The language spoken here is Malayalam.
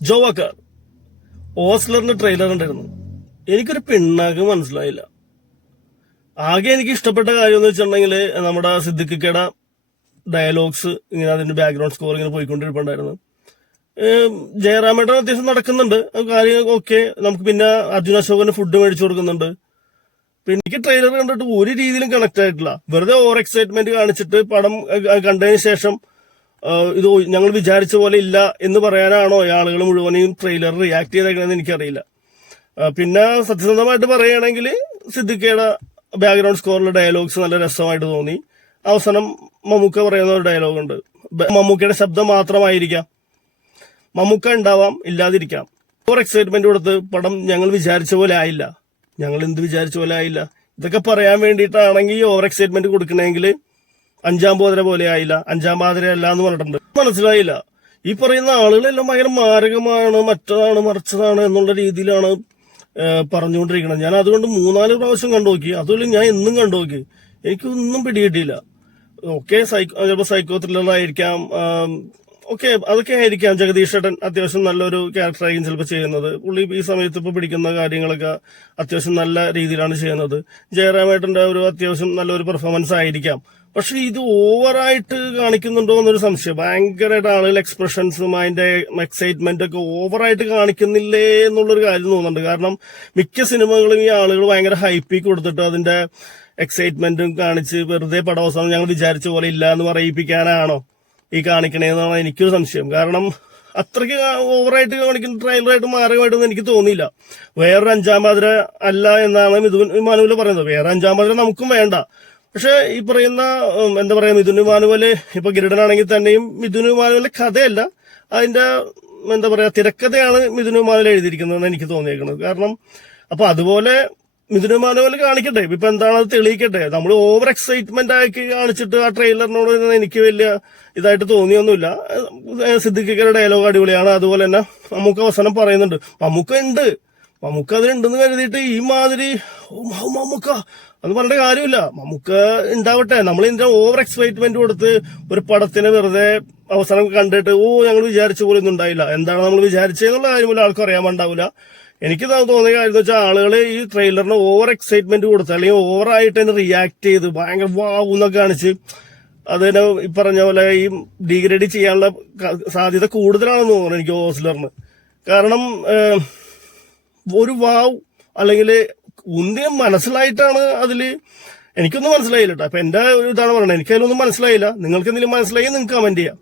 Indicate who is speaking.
Speaker 1: ജോവാക്കാർ ഓസ്ലറിന്റെ ട്രെയിലർ ഉണ്ടായിരുന്നു എനിക്കൊരു പിണ്ണാക്ക് മനസ്സിലായില്ല. ആകെ എനിക്ക് ഇഷ്ടപ്പെട്ട കാര്യം എന്ന് വെച്ചിട്ടുണ്ടെങ്കിൽ നമ്മുടെ സിദ്ദിഖിക്കയുടെ ഡയലോഗ്സ് ഇങ്ങനെ അതിന്റെ ബാക്ക്ഗ്രൗണ്ട് സ്കോർ ഇങ്ങനെ പോയിക്കൊണ്ടിരിപ്പുണ്ടായിരുന്നു. ജയറാമേട്ടൻ അത്യാവശ്യം നടക്കുന്നുണ്ട്. കാര്യം ഓക്കെ നമുക്ക് പിന്നെ അർജുന അശോകന് ഫുഡ് മേടിച്ചു കൊടുക്കുന്നുണ്ട്. പിന്നെ എനിക്ക് ട്രെയിലർ കണ്ടിട്ട് ഒരു രീതിയിലും കണക്ട് ആയിട്ടില്ല. വെറുതെ ഓവർ എക്സൈറ്റ്മെന്റ് കാണിച്ചിട്ട് പടം കണ്ടതിന് ശേഷം ഇത് ഞങ്ങൾ വിചാരിച്ച പോലെ ഇല്ല എന്ന് പറയാനാണോ ഈ ആളുകൾ മുഴുവനും ട്രെയിലർ റിയാക്ട് ചെയ്തേക്കണമെന്ന് എനിക്കറിയില്ല. പിന്നെ സത്യസന്ധമായിട്ട് പറയുകയാണെങ്കിൽ സിദ്ദിഖയുടെ ബാക്ക്ഗ്രൗണ്ട് സ്കോറിലെ ഡയലോഗ്സ് നല്ല രസമായിട്ട് തോന്നി. അവസാനം മമ്മൂക്ക പറയുന്ന ഒരു ഡയലോഗ് ഉണ്ട്. മമ്മൂക്കയുടെ ശബ്ദം മാത്രമായിരിക്കാം. മമ്മൂക്ക ഉണ്ടാവാം ഇല്ലാതിരിക്കാം. ഓവർ എക്സൈറ്റ്മെന്റ് കൊടുത്ത് പടം ഞങ്ങൾ വിചാരിച്ച പോലെ ആയില്ല. ഞങ്ങൾ എന്ത് വിചാരിച്ച പോലെ ആയില്ല. ഇതൊക്കെ പറയാൻ വേണ്ടിയിട്ടാണെങ്കിൽ ഓവർ എക്സൈറ്റ്മെന്റ് കൊടുക്കണമെങ്കിൽ അഞ്ചാം പാതിര പോലെ ആയില്ല അഞ്ചാം പാതിര അല്ല എന്ന് പറഞ്ഞിട്ടുണ്ട്. മനസ്സിലായില്ല. ഈ പറയുന്ന ആളുകളെല്ലാം ഭയങ്കര മാരകമാണ് മറ്റതാണ് മറിച്ചതാണ് എന്നുള്ള രീതിയിലാണ് പറഞ്ഞുകൊണ്ടിരിക്കുന്നത്. ഞാൻ അതുകൊണ്ട് മൂന്നാൽ പ്രാവശ്യം കണ്ടു നോക്കി അതുപോലെ ഞാൻ എന്നും കണ്ടു നോക്കി എനിക്കൊന്നും പിടികിട്ടിയില്ല. ഓക്കെ സൈക്കോ ചിലപ്പോൾ സൈക്കോ ത്രില്ലറായിരിക്കാം ഓക്കെ അതൊക്കെ ആയിരിക്കാം ജഗദീഷ് ഏട്ടൻ അത്യാവശ്യം നല്ലൊരു ക്യാരക്ടറായിരിക്കും ചിലപ്പോൾ ചെയ്യുന്നത്. പുള്ളി ഈ സമയത്ത് ഇപ്പോൾ പിടിക്കുന്ന കാര്യങ്ങളൊക്കെ അത്യാവശ്യം നല്ല രീതിയിലാണ് ചെയ്യുന്നത്. ജയറാമേട്ടന്റെ ഒരു അത്യാവശ്യം നല്ലൊരു പെർഫോമൻസ് ആയിരിക്കാം. പക്ഷെ ഇത് ഓവറായിട്ട് കാണിക്കുന്നുണ്ടോ എന്നൊരു സംശയം. ഭയങ്കരമായിട്ട് ആളുകൾ എക്സ്പ്രഷൻസും അതിന്റെ എക്സൈറ്റ്മെന്റ് ഒക്കെ ഓവറായിട്ട് കാണിക്കുന്നില്ലേ എന്നുള്ളൊരു കാര്യം തോന്നുന്നുണ്ട്. കാരണം മിക്ക സിനിമകളും ഈ ആളുകൾ ഭയങ്കര ഹൈപ്പി കൊടുത്തിട്ട് അതിന്റെ എക്സൈറ്റ്മെന്റും കാണിച്ച് വെറുതെ പടം അവസാനം ഞങ്ങൾ വിചാരിച്ച പോലെ ഇല്ല എന്ന് പറയിപ്പിക്കാനാണോ? ഈ കാണിക്കണേന്നാണ് എനിക്കൊരു സംശയം. കാരണം അത്രയ്ക്ക് ഓവറായിട്ട് കാണിക്കുന്ന ട്രെയിലറായിട്ട് മാരകമായിട്ടൊന്നും എനിക്ക് തോന്നിയില്ല. വേറൊരു അഞ്ചാം പാതിര അല്ല എന്നാണ് മിഥുൻ മാനുവൽ പറയുന്നത്. വേറെ അഞ്ചാം പാതിര നമുക്കും വേണ്ട. പക്ഷെ ഈ പറയുന്ന എന്താ പറയാ മിഥുൻ മാനുവൽ ഇപ്പൊ ഗരുഡനാണെങ്കിൽ തന്നെയും മിഥുൻ മാനുവലിന്റെ കഥയല്ല. അതിന്റെ എന്താ പറയാ തിരക്കഥയാണ് മിഥുൻ മാനുവൽ എഴുതിയിരിക്കുന്നതെന്ന് എനിക്ക് തോന്നിയേക്കുന്നത്. കാരണം അപ്പൊ അതുപോലെ മിഥുന മാനുവൽ കാണിക്കട്ടെ? ഇപ്പൊ എന്താണത് തെളിയിക്കട്ടെ? നമ്മൾ ഓവർ എക്സൈറ്റ്മെന്റ് ആക്കി കാണിച്ചിട്ട് ആ ട്രെയിലറിനോട് എനിക്ക് വലിയ ഇതായിട്ട് തോന്നിയൊന്നുമില്ല. സിദ്ദിഖിക്കയുടെ ഡയലോഗ് അടിപൊളിയാണ്. അതുപോലെ തന്നെ നമുക്ക് അവസാനം പറയുന്നുണ്ട് മമ്മൂക്ക ഉണ്ട്. മമ്മൂക്ക അതിലുണ്ടെന്ന് കരുതിയിട്ട് ഈ മാതിരി "ഓ, മ- മമ്മൂക്ക എന്ന് പറഞ്ഞിട്ട് കാര്യമില്ല. മമ്മൂക്ക ഉണ്ടാവട്ടെ. നമ്മൾ ഇതിന്റെ ഓവർ എക്സൈറ്റ്മെന്റ് കൊടുത്ത് ഒരു പടത്തിന് വെറുതെ അവസരം കണ്ടിട്ട് ഓ ഞങ്ങൾ വിചാരിച്ച പോലെ ഒന്നും ഉണ്ടായില്ല. എന്താണ് നമ്മൾ വിചാരിച്ചതെന്നുള്ള കാര്യം പോലും ആൾക്കും എനിക്ക് തോന്നിയ കാര്യം എന്ന് വെച്ചാൽ ആളുകൾ ഈ ട്രെയിലറിന് ഓവർ എക്സൈറ്റ്മെന്റ് കൊടുത്ത് അല്ലെങ്കിൽ ഓവർ ആയിട്ട് തന്നെ റിയാക്ട് ചെയ്ത് ഭയങ്കര വാവ് എന്നൊക്കെ കാണിച്ച് അതിനെ ഈ പറഞ്ഞ പോലെ ഈ ഡീഗ്രേഡ് ചെയ്യാനുള്ള സാധ്യത കൂടുതലാണെന്ന് തോന്നുന്നു എനിക്ക് ഓസ്ലറിന്. കാരണം ഒരു വാവ് അല്ലെങ്കിൽ ഒന്നിനും മനസ്സിലായിട്ടാണ് അതിൽ എനിക്കൊന്നും മനസ്സിലായില്ല കേട്ടോ അപ്പൊ എന്റെ ഒരു ഇതാണ് പറയുന്നത് എനിക്കതിലൊന്നും മനസ്സിലായില്ല. നിങ്ങൾക്ക് എന്തെങ്കിലും മനസ്സിലായി നിങ്ങൾക്ക് കമന്റ് ചെയ്യാം.